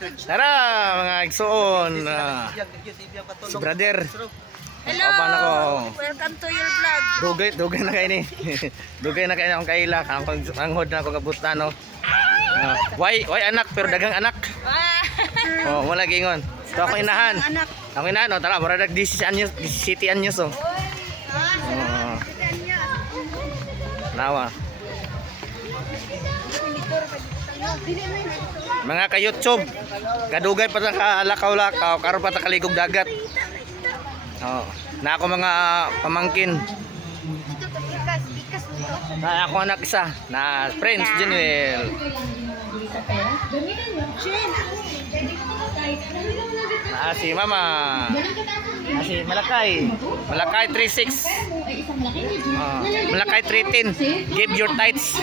Tara mga igsoon. Si brother. Hello! Oban ako. Welcome to your vlog. Dugay na kayo ni. Dugay na kayo akong kaila. Anghod na ako kabutan no. Why anak pero dagang anak. Oh, wala gingon. So ako inahan. Ako inahan, no? Tara, mura dag 17 anyos oh. Nawa. Mga ka-YouTube, kadugay pa ta kalakaw-lakaw, karon pa ta kaligog dagat. Oh, na ako mga pamangkin. Na ako anak isa, na Prince Junel. Si Mama. Si Malakay. Malakay 36. Malakay 310. Give your tithes.